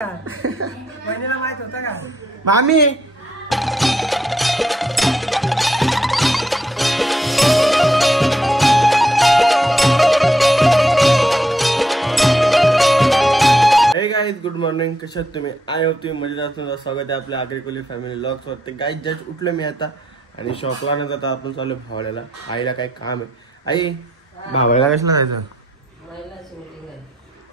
महिन्याला माहित होतं का मामी? हे गाईज गुड मॉर्निंग, कशात तुम्ही? आय होप तुम्ही मजेत असणार. स्वागत आहे आपल्या आग्रिकोली फॅमिली व्लॉग्स वरती. गाईज जस्ट उठलो मी आता आणि शॉपला न जाता आपण चाललो भावड्याला. आईला काय काम आहे? आई भावड्याला कशाला जायचं?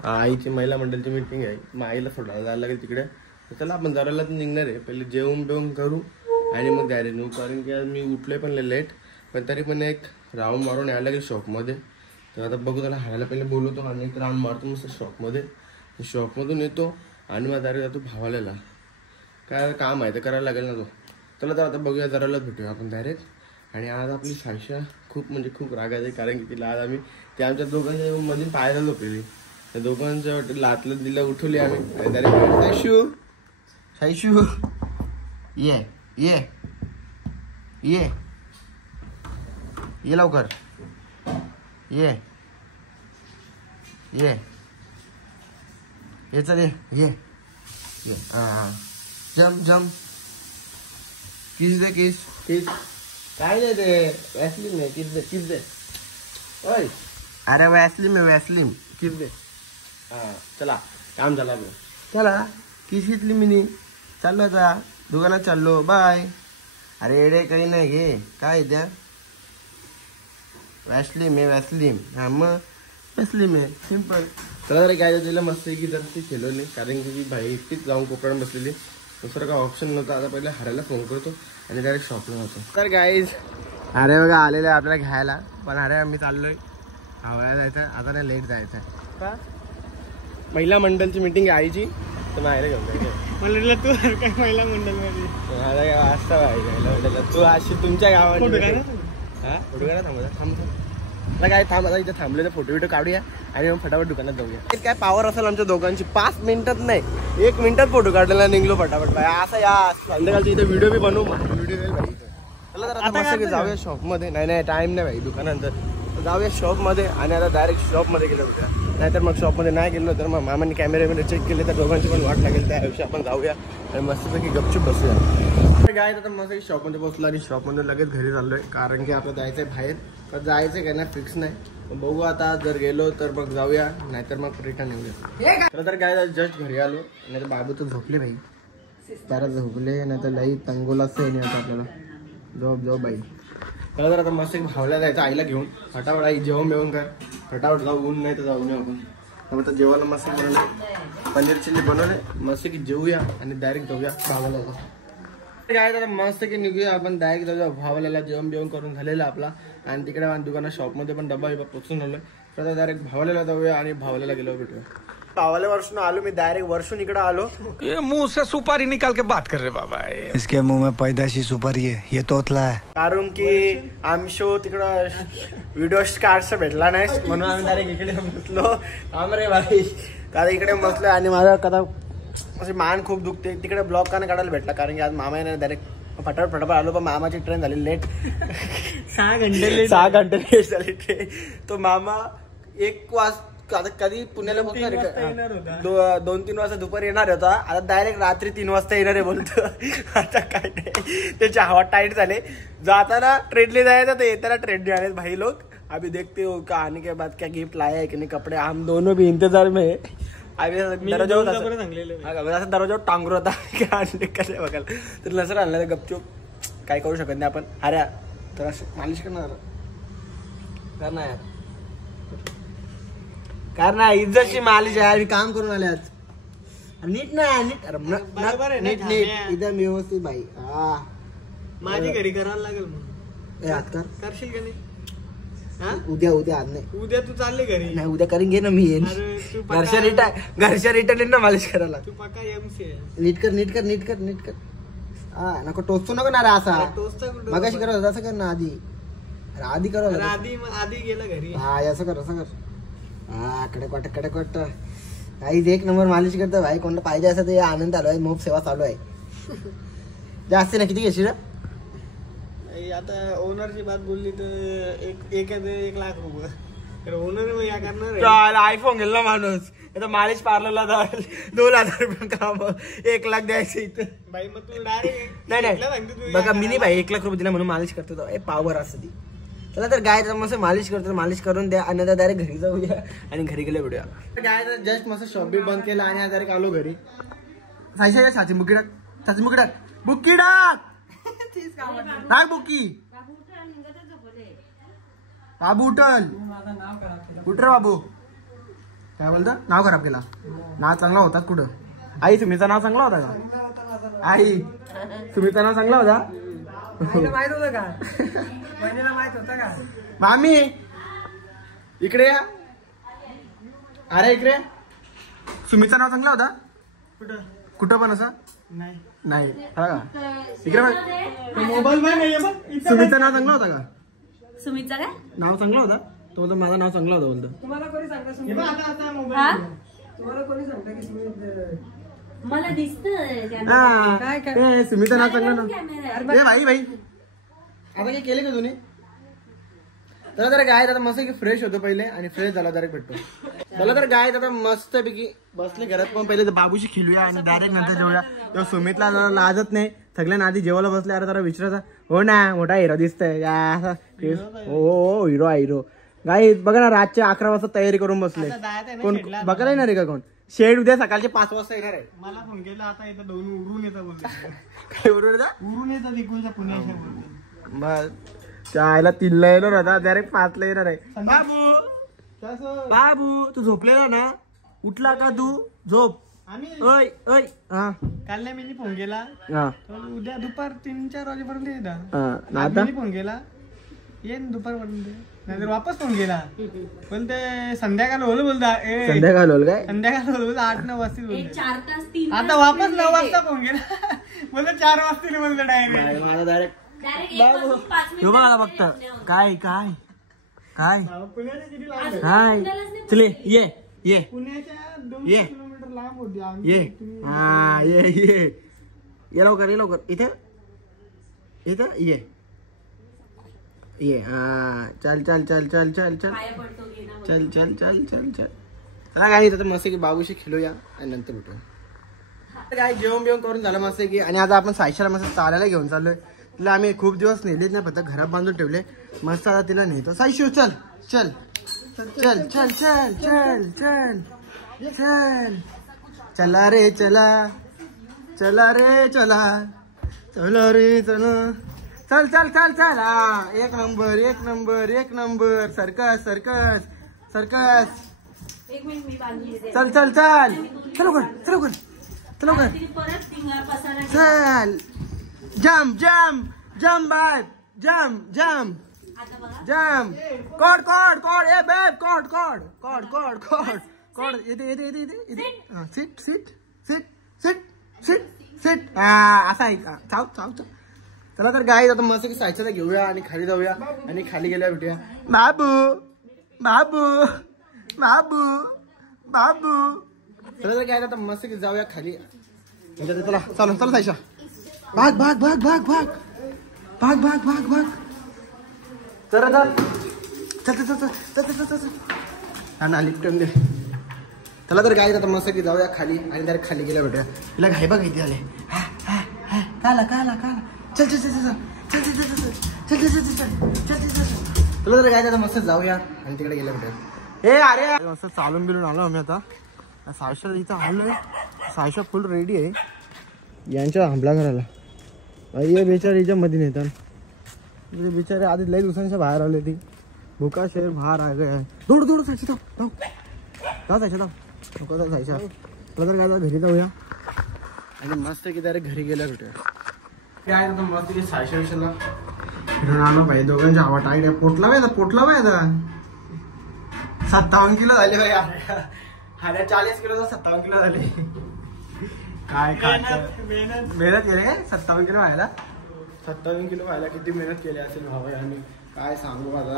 आईची महिला मंडळची मीटिंग आहे. मग आईला सोडायला जायला लागेल तिकडे. तर चला आपण जराला निघणार आहे. पहिले जेवण बेवून करू आणि मग डायरेक्ट निघू. कारण की आज मी उठले पण लेट, पण तरी पण एक राऊंड मारून यायला लागेल शॉपमध्ये. तर आता बघू, त्याला हाणायला पहिले बोलवतो आणि एक राऊंड मारतो मस्त शॉपमध्ये. शॉपमधून येतो आणि मग डायरेक्ट जातो भावाल्याला. काय काम आहे तर करायला लागेल ना तो. चला तर आता बघूया, जरालाच भेटूया आपण डायरेक्ट. आणि आज आपली सायशा खूप म्हणजे खूप रागायची, कारण की तिला आज आम्ही ते आमच्या दोघांच्या मध्ये पाहायला झोपलेली. त्या दोघांचं लातलं दिलं उठवली आम्ही आणि डायरेक्ट सायशू सायशू ये ये ये ये लवकर ये ये ये चल ये हाँ जम जम किस दे किस किस काय नाही ते वॅसलिन नाही. किस दे ओय. अरे वॅसलिन किस दे. हाँ चला काम झाला. चला किस घेतली मी. चाललो आता दुकानात चाललो. बाय. अरे एडे काही नाही घे. काय द्या वॅसलिन. हा मग वॅसलिन आहे सिंपल. चला जरा काय तिला मस्त की जर ती खेळवली, कारण की भाई एकटीच जाऊन कोपऱ्यात बसलेली. दुसरं काय ऑप्शन नव्हतं. आता पहिले हरायला फोन करतो आणि डायरेक्ट शॉपला जातो. तर गाईज अरे बघा आलेलं आहे आपल्याला घ्यायला. पण अरे आम्ही चाललोय धावायला जायचं. आता नाही लेट जायचं का? महिला मंडळची मीटिंग आहे आईची, तर मायला घेऊन जायचं. तू काय महिला मंडळ मध्ये वाजता पाहिजे तू अशी तुमच्या गावात. हा फोटो काढा. थांब काय थांब. आता इथे थांबले तर फोटो बिटो काढूया आणि मग फटाफट दुकानात जाऊया. काय पावर असेल आमच्या दोघांची. 5 मिनिटात नाही 1 मिनिटात फोटो काढलेला निघलो फटाफट. भाई असं या संध्याकाळची इथे व्हिडिओ बी बनवू. व्हिडिओ येईल भाई. चला तर आता मस्त जाऊया शॉपमध्ये. नाही टाइम नाही भाई दुकानानंतर. जाऊया शॉपमध्ये आणि आता डायरेक्ट शॉपमध्ये गेलो होत्या. नाहीतर मग शॉपमध्ये नाही गेलो तर मग मामाने कॅमेऱ्यामध्ये चेक केले तर दोघांची पण वाट लागेल. त्याविषयी आपण जाऊया आणि मस्तपैकी गपचूप बसूया. काय तर मस्त शॉपमध्ये पोहोचलो आणि शॉपमध्ये लगेच घरी चाललोय, कारण की आपलं जायचंय बाहेर. तर जायचं काय ना फिक्स नाही. बघू आता, जर गेलो तर मग जाऊया, नाहीतर मग रिटर्न येऊया. तर काय जस्ट घरी आलो. नाही तर बाबू तर झोपले भाई. त्याला झोपले नाही तर लई तंगोलाच नाही आता आपल्याला. जॉब बाई. त्याला जर आता मस्त भावल्या जायचं आईला घेऊन. फटाफट आई जेवण बेवण कर. फटाफट जाऊ. ऊन नाही तर जाऊ नये आपण. तर जेवायला मस्त बनवले. पनीर चिल्ली बनवले मस्त की जेवूया आणि डायरेक्ट जाऊया भावाल्याला. काय तर मस्त की निघूया आपण डायरेक्ट जाऊया भावाल्याला. जेवण बेवण करून झालेलं आपला आणि तिकडे दुकानात शॉपमध्ये पण डब्बा पोचून आलोय. तर डायरेक्ट भावाल्याला जाऊया आणि भावाल्याला गेलो भेटूया. भावाल्या वर्षून आलो मी. डायरेक्ट वर्षून इकडे आलो. ये मुंह से सुपारी निकाल के बात कर रहे बाबा. इसके मुंह में पैदाशी सुपारी है, ये तोतला है. कारण की आमशो तिकडं व्हिडिओ कार्डचा भेटला नाही म्हणून आम्ही डायरेक्ट इकडे बसलो. रे भाई कारण इकडे बसलो आणि माझा कदा असे मान खूप दुखते. तिकडे ब्लॉग का काढायला भेटला, कारण की आज मामाने डायरेक्ट फटाफट आलो. पण मामाची ट्रेन झाली लेट. 6 घंटे लेट झाली ट्रेन. तो मामा 1 वाजता कधी पुण्याला पोहोचणार 2-3 वाजता दुपारी येणार होता. आता डायरेक्ट रात्री 3 वाजता येणार आहे बोलतो. आता काय नाही, त्याची हवा टाईट झाले. जाताना ट्रेनने जायचं तर येताना ट्रेनने आले भाई लोग. अभी देखते हो का आने के बाद क्या गिफ्ट लाया है कि नहीं. कपडे हम दोनों भी इंतजार में है. दरवाजावर टांगूर होता काय बघायला. तर नसर आणलं तर गपचूप काय करू शकत नाही आपण. अरे तर मालिश करणार नाही इज्जतची मालिश आहे. आम्ही काम करून आले आज. नीट नाही नीट एकदम व्यवस्थित भाई. हा माझी घरी करायला लागेल. करशील का नाही? उद्या आज नाही. उद्या तू चालले घरी? नाही उद्या करीन घे ना मी. येईन घरच्या रिटर्न ना मालिश करायला. तू पक्का एमसी नीट कर. हा नको टोचतो नको ना रे. असा मगाशी करत असं कर ना. आधी करत आधी गेला घरी. हा असं कर. हा कडक काही 1 नंबर मालिश करतो भाई. कोणाला पाहिजे असं ते आनंद आलो आहे. मोफ सेवा चालू आहे. जास्त ना. किती घेशील? आता ओनरची बात बोलली तर 1 लाख रुपये. ओनर मग या करणार आयफोन गेला माणूस. आता मालिश पार्लरला 2,000 रुपये काम 1 लाख द्यायचं इथं. भाई मग तू डायरेक्ट नाही बघा मी नाही भाई 1 लाख रुपये दिला म्हणून मालिश करतो. पावर असं ती. चला तर गाय मस्त मालिश करतो, मालिश करून द्या आणि आता डायरेक्ट घरी जाऊया आणि घरी गेले भेटूया. गाय जस्ट मस्त शॉप बंद केला आणि आता डायरेक्ट आलो घरी. सायशा छाती बुकी टाक, छाती बुकी टाक, बुकी टाक टाक बुकी. बाबू उठल, उठ रे बाबू. काय बोलता? नाव खराब केला. नाव चांगला होता कुठं? आई सुमीचा नाव चांगला होता का? आई सुमीचा नाव चांगला होता? माहित होतं का? महिन्याला माहित होतं का? मामी इकडे या. अरे इकडे. सुमीचा नाव चांगला होता? कुठं कुठं पण असं नाही नाही. हा का? इकडे बघ. मोबाईल नाही बघ. सुमीचं नाव चांगलं होतं का? सुमितचा काय नाव चांगलं होतं. तो बोलतो माझं नाव चांगलं होतं बोलतो. तुम्हाला कोणी सांगता? आता मोबाईल हा तुम्हाला कोणी सांगता की सुमित मला दिसतंय हा. काय काय? ए, सुमीचं नाव चांगलं ना. कॅमेरा ए भाई आता काय केले का तुम्ही? त्याला तर गाय आता मस्त की फ्रेश होतो पहिले आणि फ्रेश झाला डायरेक्ट भेटतो. त्याला तर गाय आता मस्त पैकी बसले घरात पण पहिले बाबूशी खेळूया आणि डायरेक्ट नंतर जेवूया. तेव्हा सुमितला जरा लाजत नाही. सगळ्यांना आधी जेवायला बसले. अरे जरा विचारायचा हो ना मोठा हिरो दिसतोय हो हिरो आहे हिरो. गाय बघा ना रातचे 11 वाजता तयारी करून बसले. कोण बघायला येणार आहे का कोण? शेड उद्या सकाळचे 5 वाजता येणार आहे. मला फोन केला आता इथं 2 उरून येतात बोलतो. काय बरोबर उरून येतात इकडच्या पुण्याच्या बोलतो. बस चायला 3ला येणार होता डायरेक्ट 5ला येणार आहे. बाबू बाबू तू झोपलेला ना? उठला का तू? झोप. आम्ही ओय ओय. हा काल नाही मी फोन केला हा तर उद्या दुपार 3-4 वाजेपर्यंत येतात. हा. आता मी फोन केला येईन दुपारपर्यंत. नाहीतर वापस फोन केला पण ते संध्याकाळ होलं बोलता. संध्याकाळ होल काय? संध्याकाळ होलं 8-9 वाजता एक बोलतो. 4 तास 3 आता वापस 9 वाजता फोन केला बोलतो 4 वाजता बोलतो डायरेक्ट. माझा डायरेक्ट डायरेक्ट 1 वाजून 5 हे बघा बघत काय काय काय पुण्याच्या किती लांब आहे? काय चले ये ये पुण्याच्या 200 ये. किलोमीटर लांब होती ये हा ये लवकर ये लवकर. इथे इथं ये हा. चल चल चल चल चल चल पाया पडतो घे ना. चल चल चल चल चल. चला काय इथं मस्त की बाबूशी खेळूया आणि नंतर भेटूया. काय जेवण बिवण करून झालं मस्त की. आणि आता आपण सायशाला मस्त चालायला घेऊन चाललोय. तिला आम्ही खूप दिवस नेलीच नाही फक्त घरात बांधून ठेवले. मस्त आता तिला नेतो. सायशू चल चल चल चल चल चल चल चल. चला रे चला चला रे चला चला रे चला. चल चल चल चल. हा एक नंबर एक नंबर एक number. Circus circus circus. 1 minute मी बांधून देते. चल चल चल. चल लवकर चल लवकर चल लवकर. तिने परत टिंगा पसारा चल. Jump jump jump bye jump jump आता बघा जम्प. कॉड कॉड कॉड ए बेब कॉड कॉड कॉड कॉड कॉड कॉड. इथे इथे इथे इथे इथे. हा sit sit sit sit sit sit. हा असा आहे का? चाव चाव चाव. चला तर गाय आता मस्त की सायच्याला घेऊया आणि खाली जाऊया आणि खाली गेल्या भेटूया. बाबू बाबू बाबू बाबू. चला तर गाय आता मस्त की जाऊया खाली. चला चला चला सायशा. भाग भाग भाग भाग भाग भाग भाग भाग भाग. चला चल चल चल चल चल चल चल. ना लिफ्टन दे. चला तर गाय आता मस्त की जाऊया खाली आणि डायरेक्ट खाली गेल्या भेटूया. तिला घाई बघ इथे आले. काला काला काला. चल चल चल चल चल चल चल चल चल चल चल चल. चला तर गाय आता मस्त जाऊया आणि तिकडे गेल्या भेटूया. हे अरे मस्त चालून बिलून आलो आम्ही आता. सायशा इथं आलोय. सायशा फुल रेडी आहे. यांच्या हमला करायला ये बेचारे हिच्या मध्ये नेतात. बिचारे आधी लई दिवसांच्या बाहेर आले. ती भुका शेर बाहेर आ गए. दौड दौड सायशा धाव धाव सायशा धाव नको जाऊ सायशा. तुला तर काय घरी जाऊया आणि मस्त की डायरेक्ट घरी गेल्या भेटूया. काय आता मस्त की सायशा विषयाला फिरून आलो भाई. दोघांची हवा टाईट आहे. पोटला बाय आता 57 किलो झाले भाई. हाड्या 40 किलो 57 किलो झाले. काय मेहनत केली काय 57 किलो व्हायला. 57 किलो व्हायला किती मेहनत केली असेल भावा. आणि काय सांगू आता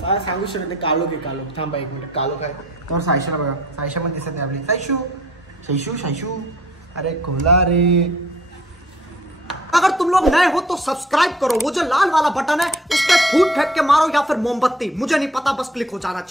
काय सांगू शकत नाही. कालो की कालो. थांबा 1 मिनिट. कालो काय तर सायशाला बघा. सायशा पण दिसत नाही आपली. सायशू शैशू शैशू. अरे खोला रे. अगर तुम लोग नए हो तो सब्सक्राइब करो. वो जो लाल वाला बटन है उस पर फूट फेंक के मारो या फिर मोमबत्ती, मुझे नहीं पता, बस क्लिक हो जाना चाहिए.